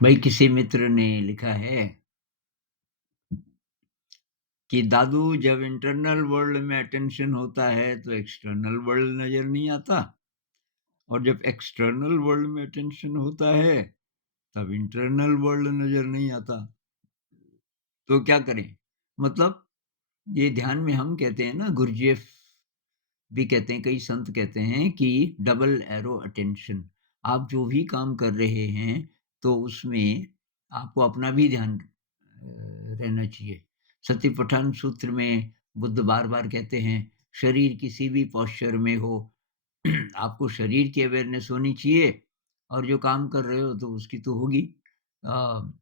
भाई किसी मित्र ने लिखा है कि दादू जब इंटरनल वर्ल्ड में अटेंशन होता है तो एक्सटर्नल वर्ल्ड नजर नहीं आता और जब एक्सटर्नल वर्ल्ड में अटेंशन होता है तब इंटरनल वर्ल्ड नजर नहीं आता। तो क्या करें? मतलब ये ध्यान में हम कहते हैं ना, गुरजेफ भी कहते हैं, कई संत कहते हैं कि डबल एरो अटेंशन। आप जो भी काम कर रहे हैं तो उसमें आपको अपना भी ध्यान रहना चाहिए। सतिपट्ठान सूत्र में बुद्ध बार-बार कहते हैं, शरीर किसी भी पोस्चर में हो, आपको शरीर की अवेयरनेस होनी चाहिए और जो काम कर रहे हो तो उसकी तो होगी। अ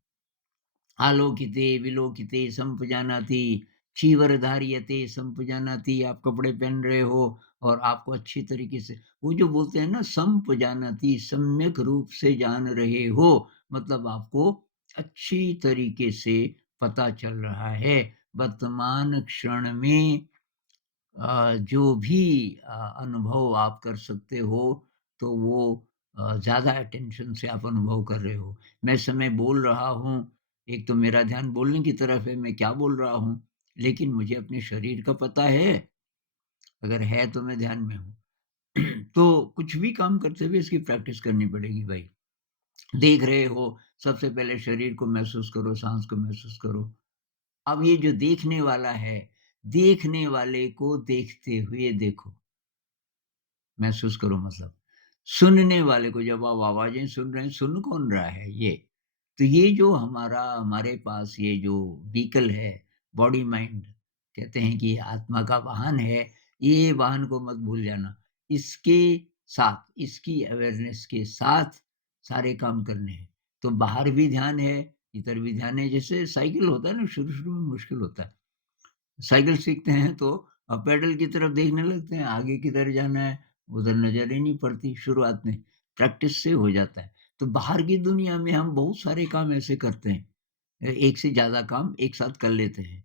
आलोकिते विलोकिते संपजानाति चीवरधार्यते संपजानाति। आप कपड़े पहन रहे हो और आपको अच्छी तरीके से वो जो बोलते हैं ना, संपजानाति, सम्यक रूप से जान रहे हो, मतलब आपको अच्छी तरीके से पता चल रहा है वर्तमान क्षण में। जो भी अनुभव आप कर सकते हो, तो वो ज़्यादा अटेंशन से आप अनुभव कर रहे हो। मैं इस समय बोल रहा हूँ, एक तो मेरा ध्यान बोलने की तरफ है, मैं क्या बोल रहा हूँ, लेकिन मुझे अपने शरीर का पता है, अगर है तो मैं ध्यान में हूँ। तो कुछ भी काम करते हुए इसकी प्रैक्टिस करनी पड़ेगी भाई। देख रहे हो, सबसे पहले शरीर को महसूस करो, साँस को महसूस करो। अब ये जो देखने वाला है, देखने वाले को देखते हुए देखो। महसूस करो मतलब। सुनने वाले को जब आप आवाज़ें सुन रहे हैं, सुन कौन रहा है ये? तो ये जो हमारे पास ये जो व्हीकल है, बॉडी माइंड, कहते हैं कि आत्मा का वाहन है, ये वाहन को मत भूल जाना। इसके साथ, इसकी अवेयरनेस के साथ सारे काम करने हैं। तो बाहर भी ध्यान है, इधर भी ध्यान है। जैसे साइकिल होता है ना, शुरू-शुरू में मुश्किल होता है। साइकिल सीखते हैं तो पैडल की तरफ देखने लगते हैं, आगे किधर जाना है, उधर नज़र ही नहीं पड़ती शुरुआत में, प्रैक्टिस से हो जाता है। तो बाहर की दुनिया में हम बहुत सारे काम ऐसे करते हैं, एक से ज़्यादा काम एक साथ कर लेते हैं।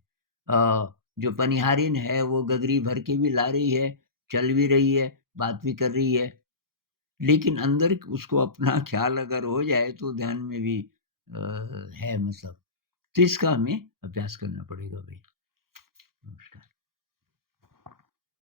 जो पनिहारिन है वो गगरी भर के भी ला रही है, चल भी रही है, बात भी कर रही है, लेकिन अंदर उसको अपना ख़्याल अगर हो जाए तो ध्यान में भी है मतलब। तो इसका हमें अभ्यास करना पड़ेगा भई। नमस्कार।